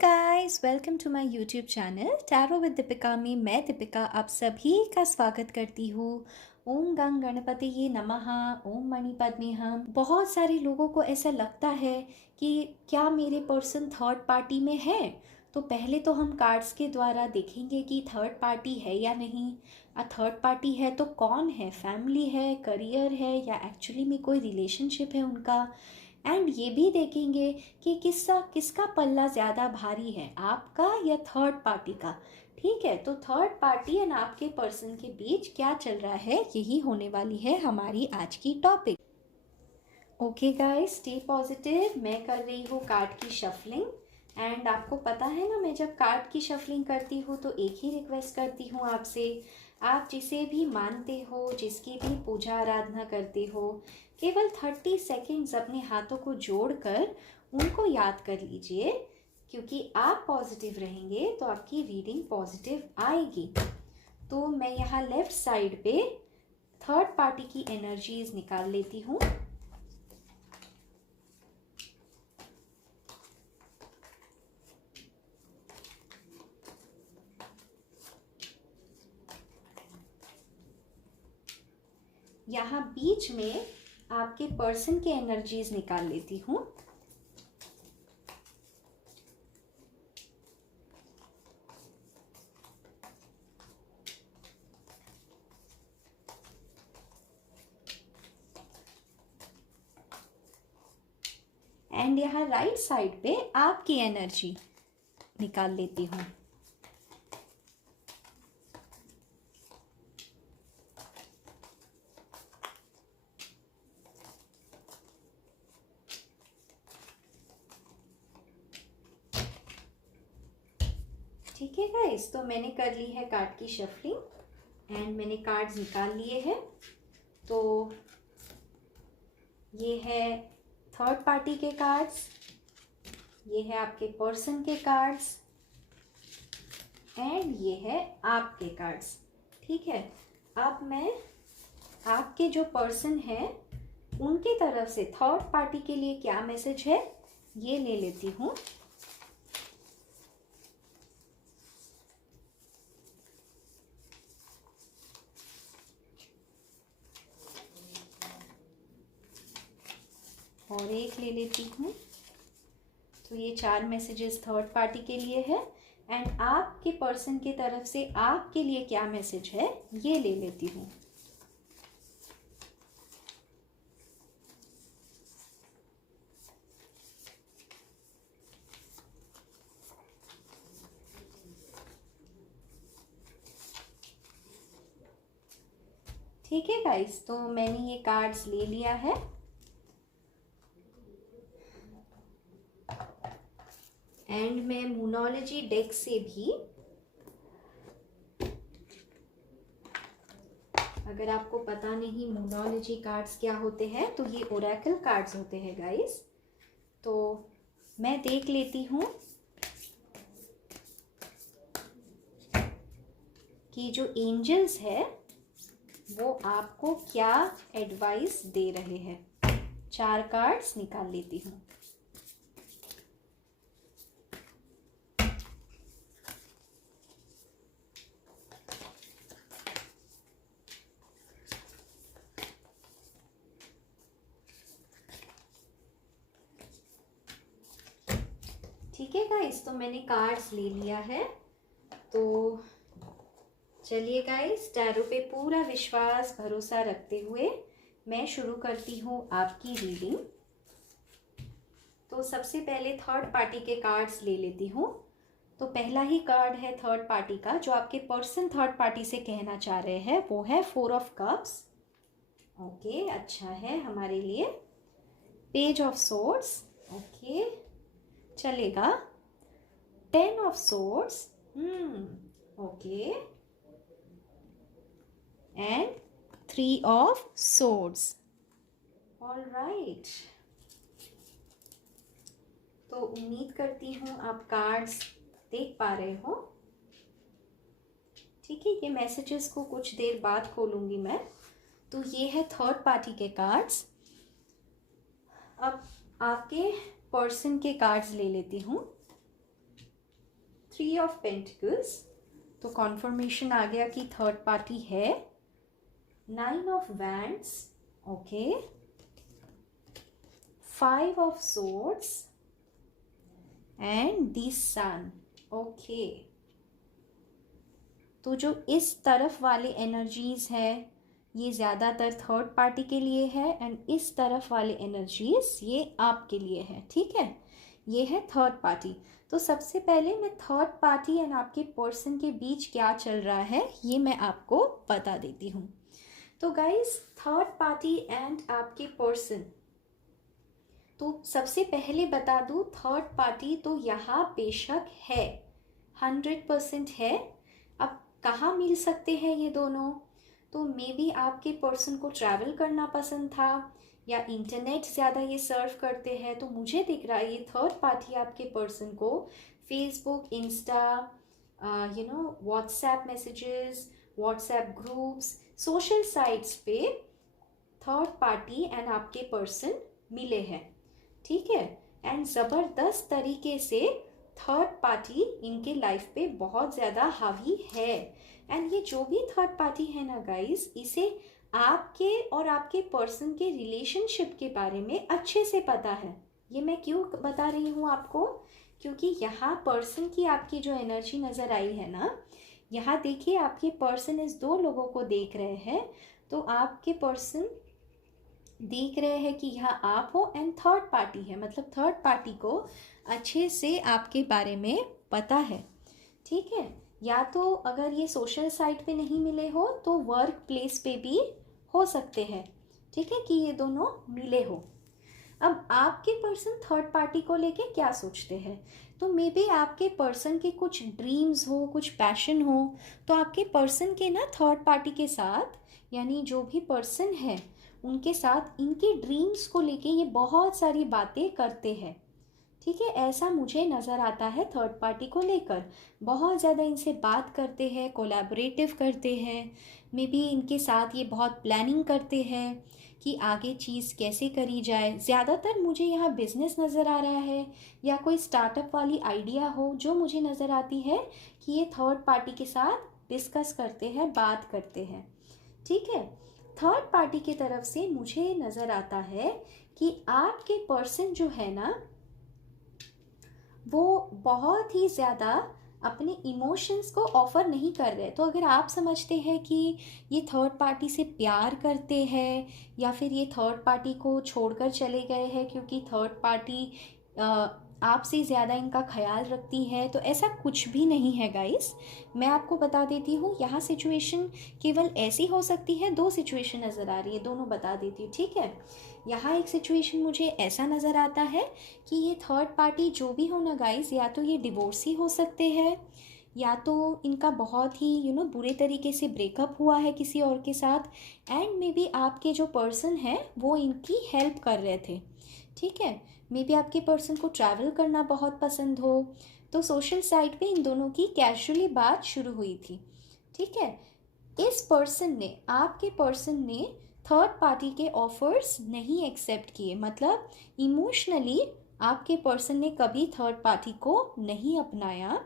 Guys, welcome to my YouTube channel tarot with Deepika में मैं दीपिका आप सभी का स्वागत करती हूँ। ओम गंग गणपति नमः। ओम मणि पद्मे हम। बहुत सारे लोगों को ऐसा लगता है कि क्या मेरे पर्सन थर्ड पार्टी में है। तो पहले तो हम कार्ड्स के द्वारा देखेंगे कि थर्ड पार्टी है या नहीं। थर्ड पार्टी है तो कौन है, फैमिली है, करियर है या एक्चुअली में कोई रिलेशनशिप है उनका। एंड ये भी देखेंगे कि किसका पल्ला ज़्यादा भारी है, आपका या थर्ड पार्टी का। ठीक है, तो थर्ड पार्टी एंड आपके पर्सन के बीच क्या चल रहा है, यही होने वाली है हमारी आज की topic. Okay guys, stay positive. मैं कर रही हूँ कार्ड की शफलिंग एंड आपको पता है ना, मैं जब कार्ड की शफलिंग करती हूँ तो एक ही रिक्वेस्ट करती हूँ आपसे। आप जिसे भी मानते हो, जिसकी भी पूजा आराधना करते हो, केवल 30 सेकेंड्स अपने हाथों को जोड़कर उनको याद कर लीजिए। क्योंकि आप पॉजिटिव रहेंगे तो आपकी रीडिंग पॉजिटिव आएगी। तो मैं यहाँ लेफ्ट साइड पे थर्ड पार्टी की एनर्जीज निकाल लेती हूँ। यहाँ बीच में आपके पर्सन के एनर्जीज निकाल लेती हूँ। एंड यहाँ राइट साइड पे आपकी एनर्जी निकाल लेती हूँ। ठीक है गाइस, तो मैंने कर ली है कार्ड की शफलिंग एंड मैंने कार्ड्स निकाल लिए हैं। तो ये है थर्ड पार्टी के कार्ड्स, ये है आपके पर्सन के कार्ड्स एंड ये है आपके कार्ड्स। ठीक है, अब मैं आपके जो पर्सन है उनकी तरफ से थर्ड पार्टी के लिए क्या मैसेज है ये ले लेती हूँ। और एक ले लेती हूँ। तो ये 4 मैसेजेस थर्ड पार्टी के लिए है एंड आपके पर्सन की तरफ से आपके लिए क्या मैसेज है ये ले लेती हूँ। ठीक है गाइस, तो मैंने ये कार्ड्स ले लिया है। एंड मैं मूनोलॉजी डेक से भी, अगर आपको पता नहीं मूनोलॉजी कार्ड्स क्या होते हैं तो ये ओरेकल कार्ड्स होते हैं गाइस। तो मैं देख लेती हूँ कि जो एंजल्स है वो आपको क्या एडवाइस दे रहे हैं। 4 कार्ड्स निकाल लेती हूँ। ठीक है गाइस, तो मैंने कार्ड्स ले लिया है। तो चलिए गाइस, टैरो पे पूरा विश्वास भरोसा रखते हुए मैं शुरू करती हूँ आपकी रीडिंग। तो सबसे पहले थर्ड पार्टी के कार्ड्स ले लेती हूँ। तो पहला ही कार्ड है थर्ड पार्टी का, जो आपके पर्सन थर्ड पार्टी से कहना चाह रहे हैं, वो है 4 ऑफ कप्स। ओके, अच्छा है हमारे लिए। पेज ऑफ सोर्ड्स, ओके चलेगा। 10 of swords, okay and 3 of swords. All right, तो उम्मीद करती हूँ आप कार्ड्स देख पा रहे हो। ठीक है, ये मैसेजेस को कुछ देर बाद खोलूंगी मैं। तो ये है थर्ड पार्टी के कार्ड्स। अब आपके पर्सन के कार्ड्स ले लेती हूँ। थ्री ऑफ पेंटिकल्स, तो कॉन्फर्मेशन आ गया कि थर्ड पार्टी है। Nine of wands, okay, five of swords and the sun, okay. तो जो इस तरफ वाले एनर्जीज है ये ज़्यादातर थर्ड पार्टी के लिए है, एंड इस तरफ वाले एनर्जीज ये आपके लिए है, ठीक है। ये है थर्ड पार्टी। तो सबसे पहले मैं थर्ड पार्टी एंड आपके पर्सन के बीच क्या चल रहा है ये मैं आपको बता देती हूँ। तो गाइस, थर्ड पार्टी एंड आपके पर्सन, तो सबसे पहले बता दूँ, थर्ड पार्टी तो यहाँ बेशक है, 100% है। अब कहाँ मिल सकते हैं ये दोनों? तो मे बी आपके पर्सन को ट्रैवल करना पसंद था, या इंटरनेट ज़्यादा ये सर्व करते हैं। तो मुझे दिख रहा है ये थर्ड पार्टी आपके पर्सन को Facebook, Insta, WhatsApp messages, WhatsApp groups, social sites पे थर्ड पार्टी एंड आपके पर्सन मिले हैं, ठीक है। एंड ज़बरदस्त तरीके से थर्ड पार्टी इनके लाइफ पे बहुत ज़्यादा हावी है। एंड ये जो भी थर्ड पार्टी है ना गाइस, इसे आपके और आपके पर्सन के रिलेशनशिप के बारे में अच्छे से पता है। ये मैं क्यों बता रही हूँ आपको, क्योंकि यहाँ पर्सन की आपकी जो एनर्जी नज़र आई है ना, यहाँ देखिए आपके पर्सन इस दो लोगों को देख रहे हैं। तो आपके पर्सन देख रहे हैं कि यहाँ आप हो एंड थर्ड पार्टी है, मतलब थर्ड पार्टी को अच्छे से आपके बारे में पता है, ठीक है। या तो अगर ये सोशल साइट पे नहीं मिले हो तो वर्क प्लेस पे भी हो सकते हैं, ठीक है, कि ये दोनों मिले हो। अब आपके पर्सन थर्ड पार्टी को लेके क्या सोचते हैं? तो मे बी आपके पर्सन के कुछ ड्रीम्स हो, कुछ पैशन हो, तो आपके पर्सन के ना थर्ड पार्टी के साथ, यानी जो भी पर्सन है उनके साथ इनके ड्रीम्स को लेके ये बहुत सारी बातें करते हैं, ठीक है। ऐसा मुझे नज़र आता है थर्ड पार्टी को लेकर, बहुत ज़्यादा इनसे बात करते हैं, कोलैबोरेटिव करते हैं। मे बी इनके साथ ये बहुत प्लानिंग करते हैं कि आगे चीज़ कैसे करी जाए। ज़्यादातर मुझे यहाँ बिजनेस नज़र आ रहा है, या कोई स्टार्टअप वाली आइडिया हो जो मुझे नज़र आती है कि ये थर्ड पार्टी के साथ डिस्कस करते हैं, बात करते हैं, ठीक है। थर्ड पार्टी की तरफ से मुझे नज़र आता है कि आपके पर्सन जो है ना, वो बहुत ही ज़्यादा अपने इमोशंस को ऑफ़र नहीं कर रहे। तो अगर आप समझते हैं कि ये थर्ड पार्टी से प्यार करते हैं, या फिर ये थर्ड पार्टी को छोड़कर चले गए हैं क्योंकि थर्ड पार्टी आपसे ज़्यादा इनका ख्याल रखती है, तो ऐसा कुछ भी नहीं है गाइस। मैं आपको बता देती हूँ, यहाँ सिचुएशन केवल ऐसी हो सकती है, दो सिचुएशन नज़र आ रही है, दोनों बता देती हूँ, ठीक है। यहाँ एक सिचुएशन मुझे ऐसा नज़र आता है कि ये थर्ड पार्टी जो भी हो ना गाइस, या तो ये डिवोर्सी हो सकते हैं, या तो इनका बहुत ही बुरे तरीके से ब्रेकअप हुआ है किसी और के साथ, एंड मे बी आपके जो पर्सन है वो इनकी हेल्प कर रहे थे, ठीक है। मे बी आपके पर्सन को ट्रैवल करना बहुत पसंद हो, तो सोशल साइट पे इन दोनों की कैजुअली बात शुरू हुई थी, ठीक है। इस पर्सन ने, आपके पर्सन ने थर्ड पार्टी के ऑफर्स नहीं एक्सेप्ट किए, मतलब इमोशनली आपके पर्सन ने कभी थर्ड पार्टी को नहीं अपनाया।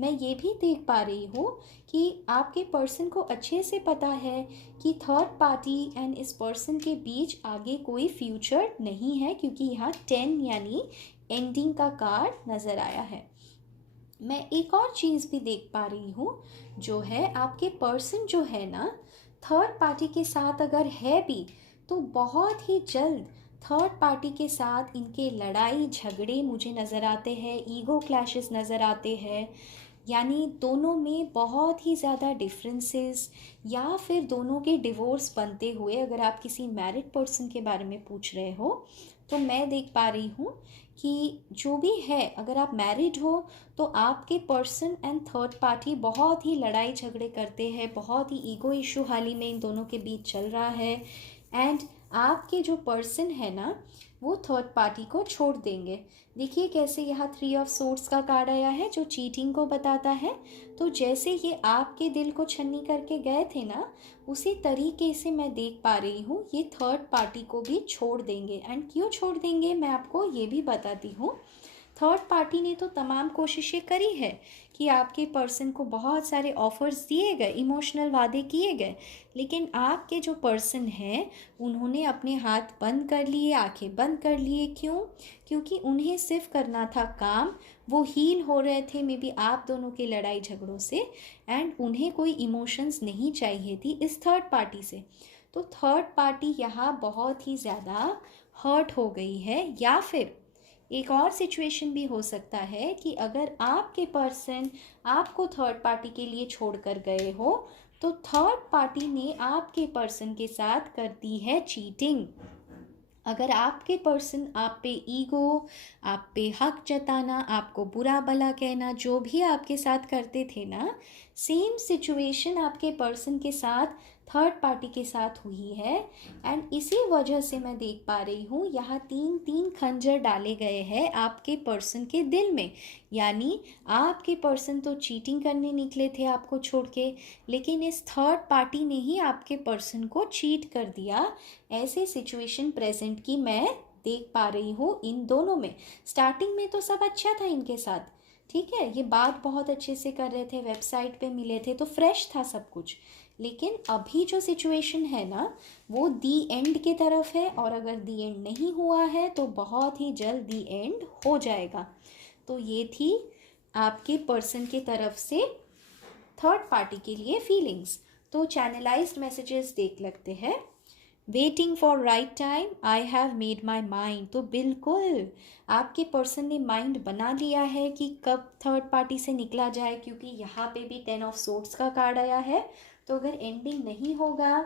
मैं ये भी देख पा रही हूँ कि आपके पर्सन को अच्छे से पता है कि थर्ड पार्टी एंड इस पर्सन के बीच आगे कोई फ्यूचर नहीं है, क्योंकि यहाँ 10 यानी एंडिंग का कार्ड नज़र आया है। मैं एक और चीज़ भी देख पा रही हूँ, जो है आपके पर्सन जो है ना, थर्ड पार्टी के साथ अगर है भी तो बहुत ही जल्द थर्ड पार्टी के साथ इनके लड़ाई झगड़े मुझे नज़र आते हैं, ईगो क्लैशेस नज़र आते हैं, यानी दोनों में बहुत ही ज़्यादा डिफरेंसेस, या फिर दोनों के डिवोर्स बनते हुए। अगर आप किसी मैरिड पर्सन के बारे में पूछ रहे हो तो मैं देख पा रही हूँ कि जो भी है, अगर आप मैरिड हो तो आपके पर्सन एंड थर्ड पार्टी बहुत ही लड़ाई झगड़े करते हैं, बहुत ही ईगो इशू हाल ही में इन दोनों के बीच चल रहा है। एंड आपके जो पर्सन है ना, वो थर्ड पार्टी को छोड़ देंगे। देखिए कैसे यहाँ 3 ऑफ सोर्ड्स का कार्ड आया है, जो चीटिंग को बताता है। तो जैसे ये आपके दिल को छन्नी करके गए थे ना, उसी तरीके से मैं देख पा रही हूँ ये थर्ड पार्टी को भी छोड़ देंगे। एंड क्यों छोड़ देंगे मैं आपको ये भी बताती हूँ। थर्ड पार्टी ने तो तमाम कोशिशें करी है कि आपके पर्सन को बहुत सारे ऑफर्स दिए गए, इमोशनल वादे किए गए, लेकिन आपके जो पर्सन हैं उन्होंने अपने हाथ बंद कर लिए, आंखें बंद कर लिए। क्यों? क्योंकि उन्हें सिर्फ करना था काम। वो हील हो रहे थे मे बी आप दोनों के लड़ाई झगड़ों से, एंड उन्हें कोई इमोशंस नहीं चाहिए थी इस थर्ड पार्टी से। तो थर्ड पार्टी यहाँ बहुत ही ज़्यादा हर्ट हो गई है। या फिर एक और सिचुएशन भी हो सकता है कि अगर आपके पर्सन आपको थर्ड पार्टी के लिए छोड़ कर गए हो, तो थर्ड पार्टी ने आपके पर्सन के साथ कर दी है चीटिंग। अगर आपके पर्सन आप पे ईगो, आप पे हक जताना, आपको बुरा भला कहना, जो भी आपके साथ करते थे ना, सेम सिचुएशन आपके पर्सन के साथ थर्ड पार्टी के साथ हुई है। एंड इसी वजह से मैं देख पा रही हूँ यहाँ तीन तीन खंजर डाले गए हैं आपके पर्सन के दिल में। यानी आपके पर्सन तो चीटिंग करने निकले थे आपको छोड़ के, लेकिन इस थर्ड पार्टी ने ही आपके पर्सन को चीट कर दिया। ऐसे सिचुएशन प्रेजेंट की मैं देख पा रही हूँ इन दोनों में। स्टार्टिंग में तो सब अच्छा था इनके साथ, ठीक है, ये बात बहुत अच्छे से कर रहे थे, वेबसाइट पे मिले थे तो फ्रेश था सब कुछ। लेकिन अभी जो सिचुएशन है ना, वो दी एंड के तरफ है, और अगर दी एंड नहीं हुआ है तो बहुत ही जल्द दी एंड हो जाएगा। तो ये थी आपके पर्सन के तरफ से थर्ड पार्टी के लिए फीलिंग्स। तो चैनलाइज्ड मैसेजेस देख लगते हैं। Waiting for right time, I have made my mind. तो बिल्कुल आपके पर्सन ने माइंड बना लिया है कि कब थर्ड पार्टी से निकला जाए, क्योंकि यहाँ पे भी 10 ऑफ सोर्ड्स का कार्ड आया है। तो अगर एंडिंग नहीं होगा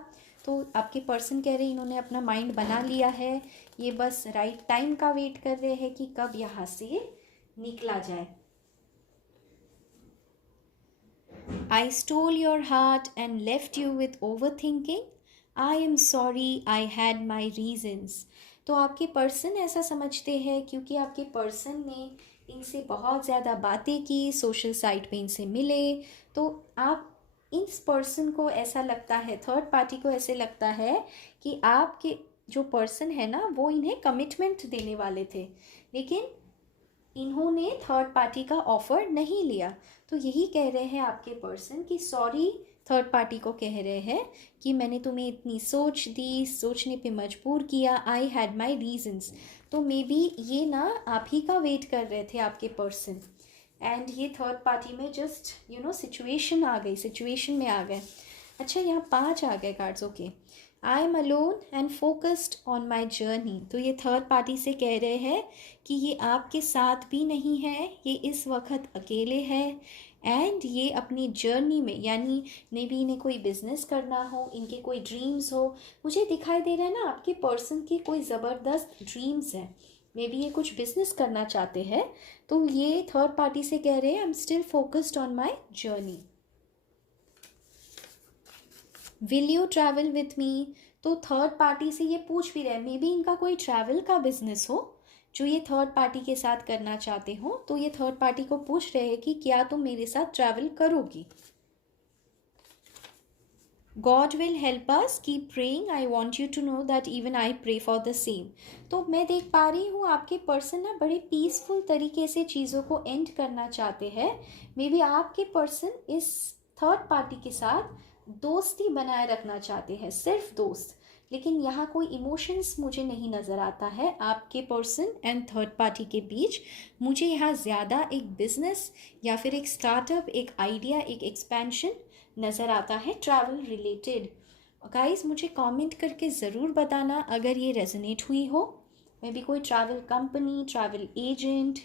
तो आपके पर्सन कह रहे हैं इन्होंने अपना माइंड बना लिया है, ये बस राइट टाइम का वेट कर रहे हैं कि कब यहाँ से निकला जाए। I stole your heart and left you with overthinking. I am sorry, I had my reasons. तो आपके पर्सन ऐसा समझते हैं क्योंकि आपके पर्सन ने इनसे बहुत ज़्यादा बातें की, सोशल साइट पे इनसे मिले। तो आप इस पर्सन को ऐसा लगता है, थर्ड पार्टी को ऐसे लगता है कि आपके जो पर्सन है ना वो इन्हें कमिटमेंट देने वाले थे, लेकिन इन्होंने थर्ड पार्टी का ऑफर नहीं लिया। तो यही कह रहे हैं आपके पर्सन कि सॉरी, थर्ड पार्टी को कह रहे हैं कि मैंने तुम्हें इतनी सोच दी, सोचने पे मजबूर किया, आई हैड माई रीजंस। तो मे बी ये ना आप ही का वेट कर रहे थे आपके पर्सन, एंड ये थर्ड पार्टी में जस्ट सिचुएशन आ गई, सिचुएशन में आ गए। अच्छा, यहाँ 5 आ गए cards. Okay, I am alone and focused on my journey. तो ये थर्ड पार्टी से कह रहे हैं कि ये आपके साथ भी नहीं है, ये इस वक्त अकेले है, एंड ये अपनी जर्नी में, यानी मे बी इन्हें कोई बिजनेस करना हो, इनके कोई ड्रीम्स हो। मुझे दिखाई दे रहा है ना आपके पर्सन की कोई ज़बरदस्त ड्रीम्स है, मे बी ये कुछ बिजनेस करना चाहते हैं। तो ये थर्ड पार्टी से कह रहे हैं I am still focused on my journey. Will you travel with me. तो थर्ड पार्टी से ये पूछ भी रहे हैं, मे बी इनका कोई ट्रैवल का बिजनेस हो जो ये थर्ड पार्टी के साथ करना चाहते हो। तो ये थर्ड पार्टी को पूछ रहे हैं कि क्या तुम मेरे साथ ट्रैवल करोगी। God will help us, keep praying, I want you to know that even I pray for the same. तो मैं देख पा रही हूँ आपके पर्सन ना बड़े पीसफुल तरीके से चीज़ों को एंड करना चाहते हैं। मे बी आपके पर्सन इस थर्ड पार्टी के साथ दोस्ती बनाए रखना चाहते हैं, सिर्फ दोस्त। लेकिन यहाँ कोई इमोशंस मुझे नहीं नज़र आता है आपके पर्सन एंड थर्ड पार्टी के बीच। मुझे यहाँ ज़्यादा एक बिजनेस या फिर एक स्टार्टअप, एक आइडिया, एक एक्सपेंशन नज़र आता है ट्रैवल रिलेटेड। गाइस मुझे कमेंट करके ज़रूर बताना अगर ये रेजोनेट हुई हो। मे बी कोई ट्रैवल कंपनी, ट्रैवल एजेंट,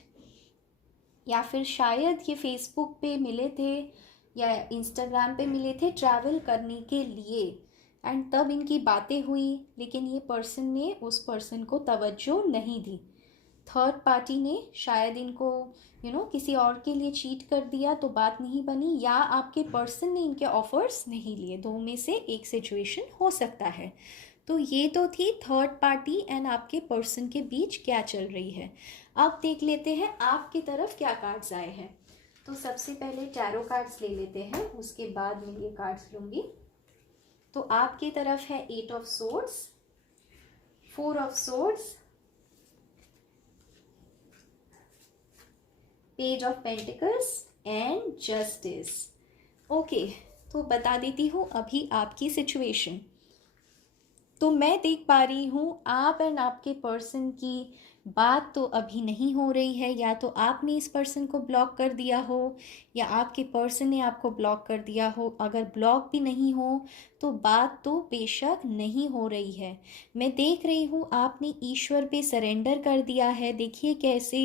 या फिर शायद ये फेसबुक पे मिले थे या इंस्टाग्राम पे मिले थे ट्रैवल करने के लिए, एंड तब इनकी बातें हुई, लेकिन ये पर्सन ने उस पर्सन को तवज्जो नहीं दी। थर्ड पार्टी ने शायद इनको किसी और के लिए चीट कर दिया तो बात नहीं बनी, या आपके पर्सन ने इनके ऑफर्स नहीं लिए। दो में से एक सिचुएशन हो सकता है। तो ये तो थी थर्ड पार्टी एंड आपके पर्सन के बीच क्या चल रही है। अब देख लेते हैं आपकी तरफ क्या कार्ड्स आए हैं। तो सबसे पहले टैरो कार्ड्स ले लेते हैं, उसके बाद मैं ये कार्ड्स लूँगी। तो आपकी तरफ है 8 of swords, 4 of swords, page of pentacles and justice. Okay, तो बता देती हूँ अभी आपकी सिचुएशन। तो मैं देख पा रही हूँ आप एंड आपके पर्सन की बात तो अभी नहीं हो रही है। या तो आपने इस पर्सन को ब्लॉक कर दिया हो या आपके पर्सन ने आपको ब्लॉक कर दिया हो। अगर ब्लॉक भी नहीं हो तो बात तो बेशक नहीं हो रही है। मैं देख रही हूँ आपने ईश्वर पे सरेंडर कर दिया है। देखिए कैसे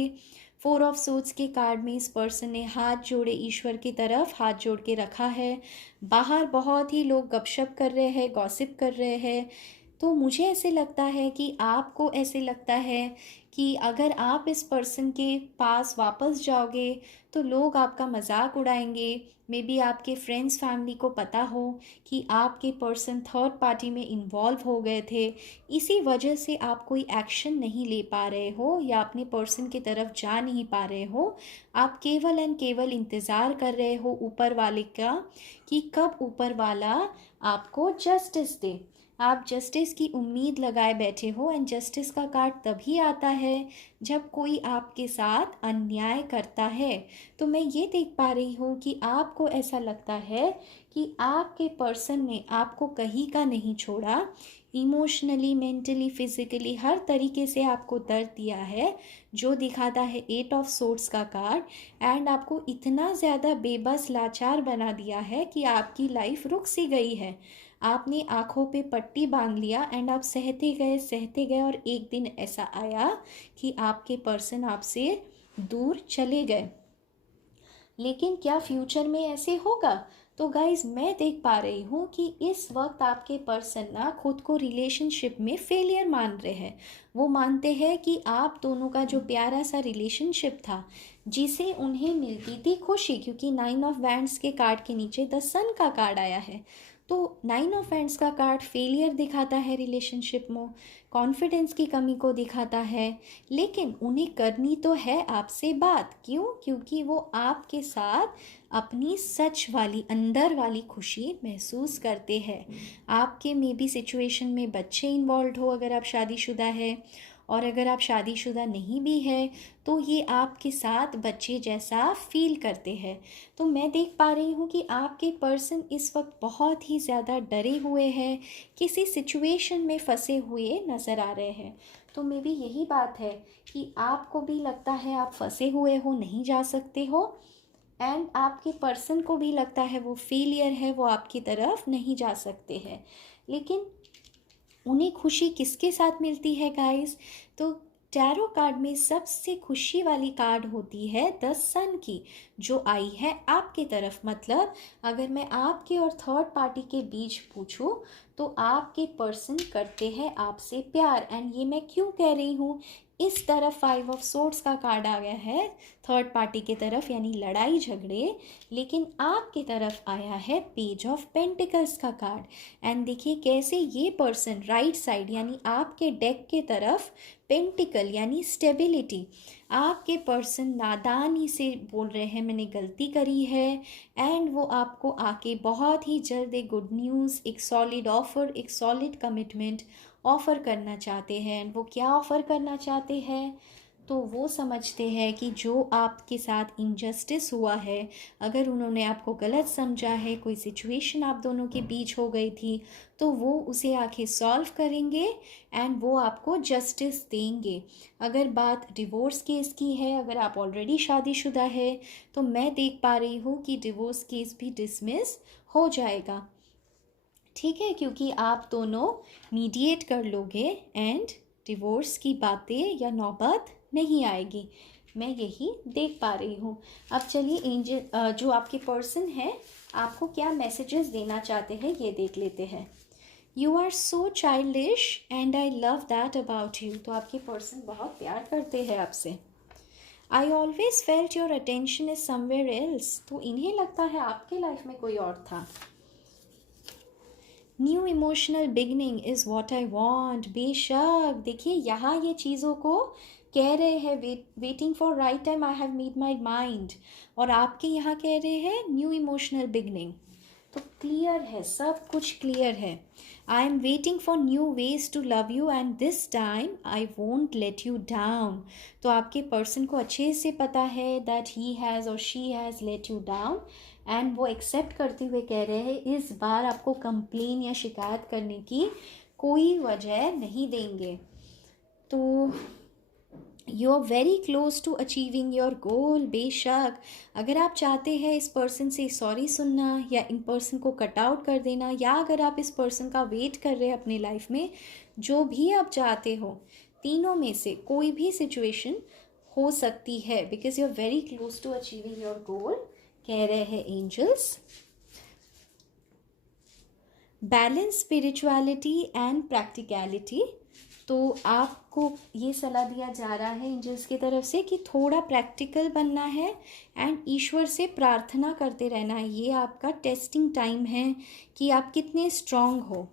4 ऑफ सोर्ड्स के कार्ड में इस पर्सन ने हाथ जोड़े ईश्वर की तरफ हाथ जोड़ के रखा है। बाहर बहुत ही लोग गपशप कर रहे हैं, गॉसिप कर रहे हैं। तो मुझे ऐसे लगता है कि आपको ऐसे लगता है कि अगर आप इस पर्सन के पास वापस जाओगे तो लोग आपका मजाक उड़ाएंगे। मे बी आपके फ्रेंड्स फैमिली को पता हो कि आपके पर्सन थर्ड पार्टी में इन्वॉल्व हो गए थे। इसी वजह से आप कोई एक्शन नहीं ले पा रहे हो या अपने पर्सन की तरफ जा नहीं पा रहे हो। आप केवल एंड केवल इंतज़ार कर रहे हो ऊपर वाले का कि कब ऊपर वाला आपको जस्टिस दे। आप जस्टिस की उम्मीद लगाए बैठे हो एंड जस्टिस का कार्ड तभी आता है जब कोई आपके साथ अन्याय करता है। तो मैं ये देख पा रही हूँ कि आपको ऐसा लगता है कि आपके पर्सन ने आपको कहीं का नहीं छोड़ा। इमोशनली, मेंटली, फिजिकली हर तरीके से आपको दर्द दिया है, जो दिखाता है 8 ऑफ सोर्ड्स का कार्ड। एंड आपको इतना ज़्यादा बेबस लाचार बना दिया है कि आपकी लाइफ रुक सी गई है। आपने आँखों पे पट्टी बांध लिया एंड आप सहते गए और एक दिन ऐसा आया कि आपके पर्सन आपसे दूर चले गए। लेकिन क्या फ्यूचर में ऐसे होगा? तो गाइज मैं देख पा रही हूँ कि इस वक्त आपके पर्सन ना खुद को रिलेशनशिप में फेलियर मान रहे हैं। वो मानते हैं कि आप दोनों का जो प्यारा सा रिलेशनशिप था, जिसे उन्हें मिलती थी खुशी, क्योंकि 9 ऑफ वैंड्स के कार्ड के नीचे द सन का कार्ड आया है। तो 9 ऑफ वैंड्स का कार्ड फेलियर दिखाता है रिलेशनशिप में, कॉन्फिडेंस की कमी को दिखाता है। लेकिन उन्हें करनी तो है आपसे बात। क्यों? क्योंकि वो आपके साथ अपनी सच वाली अंदर वाली खुशी महसूस करते हैं। आपके मे बी सिचुएशन में बच्चे इन्वॉल्व हो अगर आप शादीशुदा है, और अगर आप शादीशुदा नहीं भी है तो ये आपके साथ बच्चे जैसा फील करते हैं। तो मैं देख पा रही हूँ कि आपके पर्सन इस वक्त बहुत ही ज़्यादा डरे हुए हैं, किसी सिचुएशन में फंसे हुए नज़र आ रहे हैं। तो मे बी यही बात है कि आपको भी लगता है आप फंसे हुए हो, नहीं जा सकते हो। एंड आपके पर्सन को भी लगता है वो फेलियर है, वो आपकी तरफ नहीं जा सकते हैं। लेकिन उन्हें खुशी किसके साथ मिलती है गाइस? तो टैरो कार्ड में सबसे खुशी वाली कार्ड होती है द सन की, जो आई है आपके तरफ। मतलब अगर मैं आपके और थर्ड पार्टी के बीच पूछूं तो आपके पर्सन करते हैं आपसे प्यार। एंड ये मैं क्यों कह रही हूँ, इस तरफ 5 ऑफ सोर्ड्स का कार्ड आ गया है थर्ड पार्टी के तरफ, यानी लड़ाई झगड़े। लेकिन आपकी तरफ आया है पेज ऑफ पेंटिकल्स का कार्ड। एंड देखिए कैसे ये पर्सन राइट साइड यानी आपके डेक के तरफ पेंटिकल यानी स्टेबिलिटी, आपके पर्सन नादानी से बोल रहे हैं मैंने गलती करी है। एंड वो आपको आके बहुत ही जल्द एक गुड न्यूज़, एक सॉलिड ऑफर, एक सॉलिड कमिटमेंट ऑफ़र करना चाहते हैं। एंड वो क्या ऑफ़र करना चाहते हैं? तो वो समझते हैं कि जो आपके साथ इनजस्टिस हुआ है, अगर उन्होंने आपको गलत समझा है, कोई सिचुएशन आप दोनों के बीच हो गई थी, तो वो उसे आके सॉल्व करेंगे एंड वो आपको जस्टिस देंगे। अगर बात डिवोर्स केस की है, अगर आप ऑलरेडी शादीशुदा है, तो मैं देख पा रही हूँ कि डिवोर्स केस भी डिसमिस हो जाएगा। ठीक है, क्योंकि आप दोनों मीडिएट कर लोगे एंड डिवोर्स की बातें या नौबत नहीं आएगी। मैं यही देख पा रही हूँ। अब चलिए एंजल जो आपके पर्सन है आपको क्या मैसेजेस देना चाहते हैं ये देख लेते हैं। You are so childish and I love that about you. तो आपके पर्सन बहुत प्यार करते हैं आपसे। I always felt your attention is somewhere else. तो इन्हें लगता है आपके लाइफ में कोई और था। New emotional beginning is what I want. बेशक देखिए यहाँ ये चीज़ों को कह रहे हैं, waiting for right time I have made my mind, और आपके यहाँ कह रहे हैं न्यू इमोशनल बिगनिंग। तो क्लियर है, सब कुछ क्लियर है। I am waiting for new ways to love you and this time I won't let you down. तो आपके पर्सन को अच्छे से पता है दैट ही हैज़ और she has late you down, and वो एक्सेप्ट करते हुए कह रहे हैं इस बार आपको कंप्लेन या शिकायत करने की कोई वजह नहीं देंगे। तो you are very close to achieving your goal. बेशक अगर आप चाहते हैं इस पर्सन से सॉरी सुनना या इन पर्सन को कट आउट कर देना, या अगर आप इस पर्सन का वेट कर रहे हैं अपनी लाइफ में, जो भी आप चाहते हो, तीनों में से कोई भी सिचुएशन हो सकती है, because you are very close to achieving your goal, कह रहे हैं angels. Balance spirituality and practicality. तो आपको ये सलाह दिया जा रहा है एंजल्स की तरफ से कि थोड़ा प्रैक्टिकल बनना है एंड ईश्वर से प्रार्थना करते रहना है। ये आपका टेस्टिंग टाइम है कि आप कितने स्ट्रांग हो।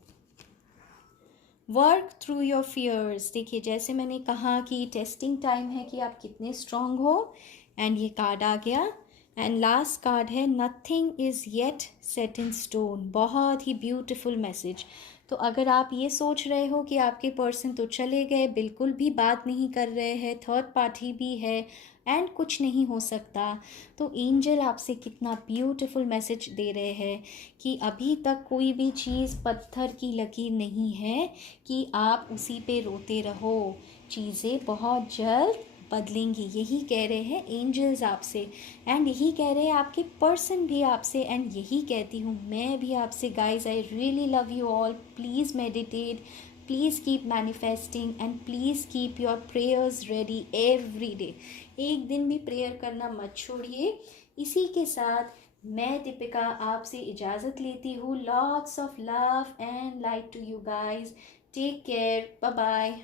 Work through your fears. देखिए जैसे मैंने कहा कि टेस्टिंग टाइम है कि आप कितने स्ट्रांग हो, एंड ये कार्ड आ गया। एंड लास्ट कार्ड है nothing is yet set in stone. बहुत ही ब्यूटिफुल मैसेज। तो अगर आप ये सोच रहे हो कि आपके पर्सन तो चले गए, बिल्कुल भी बात नहीं कर रहे हैं, थर्ड पार्टी भी है एंड कुछ नहीं हो सकता, तो एंजल आपसे कितना ब्यूटीफुल मैसेज दे रहे हैं कि अभी तक कोई भी चीज़ पत्थर की लकीर नहीं है कि आप उसी पे रोते रहो। चीज़ें बहुत जल्द बदलेंगी, यही कह रहे हैं एंजल्स आपसे, एंड यही कह रहे हैं आपके पर्सन भी आपसे, एंड यही कहती हूँ मैं भी आपसे। Guys I really love you all. Please meditate, please keep manifesting and please keep your prayers ready every day. एक दिन भी प्रेयर करना मत छोड़िए। इसी के साथ मैं दीपिका आपसे इजाज़त लेती हूँ। Lots of love and light to you guys. Take care, bye bye.